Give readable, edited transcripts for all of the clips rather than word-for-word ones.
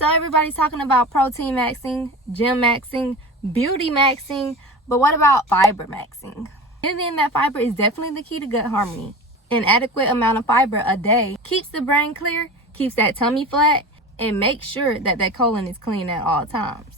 So everybody's talking about protein maxing, gym maxing, beauty maxing, but what about fiber maxing? Getting in that fiber is definitely the key to gut harmony. An adequate amount of fiber a day keeps the brain clear, keeps that tummy flat, and makes sure that that colon is clean at all times.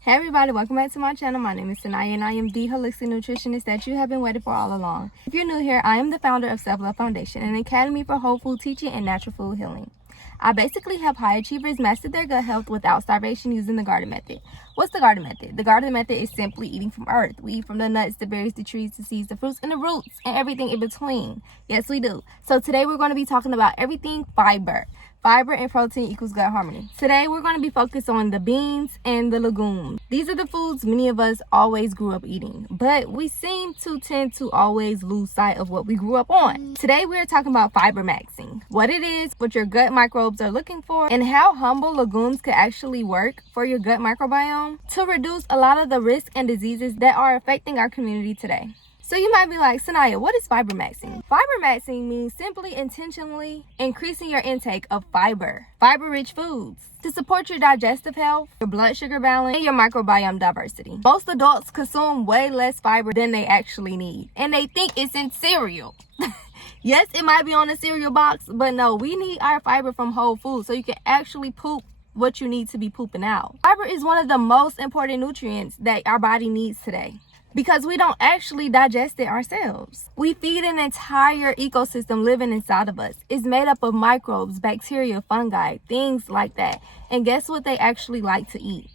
Hey everybody, welcome back to my channel. My name is Sanaya and I am the holistic nutritionist that you have been waiting for all along. If you're new here, I am the founder of Self Love Foundation, an academy for whole food teaching and natural food healing. I basically help high achievers master their gut health without starvation using the garden method. What's the garden method? The garden method is simply eating from earth. We eat from the nuts, the berries, the trees, the seeds, the fruits, and the roots, and everything in between. Yes, we do. So today we're going to be talking about everything fiber. Fiber and protein equals gut harmony. Today we're going to be focused on the beans and the legumes. These are the foods many of us always grew up eating, but we seem to tend to always lose sight of what we grew up on. Today we are talking about fiber maxing, what it is, what your gut microbes are looking for, and how humble legumes could actually work for your gut microbiome to reduce a lot of the risks and diseases that are affecting our community today. So you might be like, Sanaya, what is fiber maxing? Fiber maxing means simply intentionally increasing your intake of fiber-rich foods to support your digestive health, your blood sugar balance, and your microbiome diversity. Most adults consume way less fiber than they actually need, and they think it's in cereal. Yes, it might be on a cereal box, but no, we need our fiber from whole foods so you can actually poop what you need to be pooping out. Fiber is one of the most important nutrients that our body needs today, because we don't actually digest it ourselves. We feed an entire ecosystem living inside of us. It's made up of microbes, bacteria, fungi, things like that. And guess what they actually like to eat?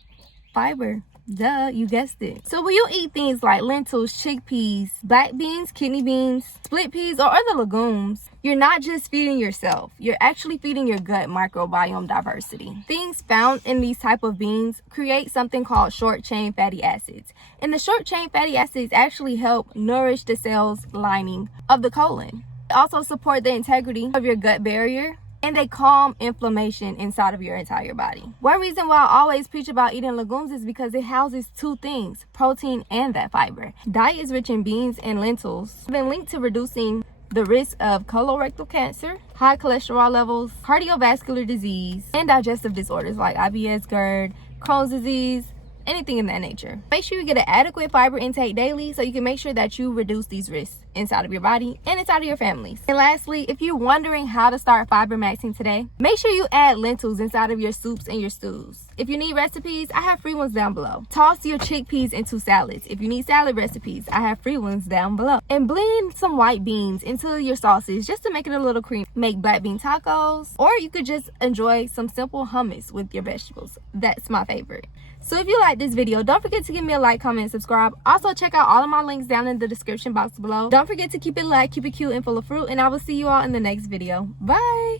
Fiber. Duh, you guessed it. So when you eat things like lentils, chickpeas, black beans, kidney beans, split peas, or other legumes, you're not just feeding yourself, you're actually feeding your gut microbiome diversity. Things found in these type of beans create something called short chain fatty acids. And the short chain fatty acids actually help nourish the cells lining of the colon. They also support the integrity of your gut barrier, and they calm inflammation inside of your entire body. One reason why I always preach about eating legumes is because it houses two things, protein and that fiber. Diets rich in beans and lentils have been linked to reducing the risk of colorectal cancer, high cholesterol levels, cardiovascular disease, and digestive disorders like IBS, GERD, Crohn's disease, anything in that nature. Make sure you get an adequate fiber intake daily so you can make sure that you reduce these risks inside of your body and inside of your families. And lastly, if you're wondering how to start fiber maxing today, make sure you add lentils inside of your soups and your stews. If you need recipes, I have free ones down below. Toss your chickpeas into salads. If you need salad recipes, I have free ones down below. And blend some white beans into your sauces just to make it a little creamy. Make black bean tacos, or you could just enjoy some simple hummus with your vegetables. That's my favorite. So if you like this video, don't forget to give me a like, comment, and subscribe. Also, check out all of my links down in the description box below. Don't forget to keep it light, keep it cute, and full of fruit, and I will see you all in the next video. Bye!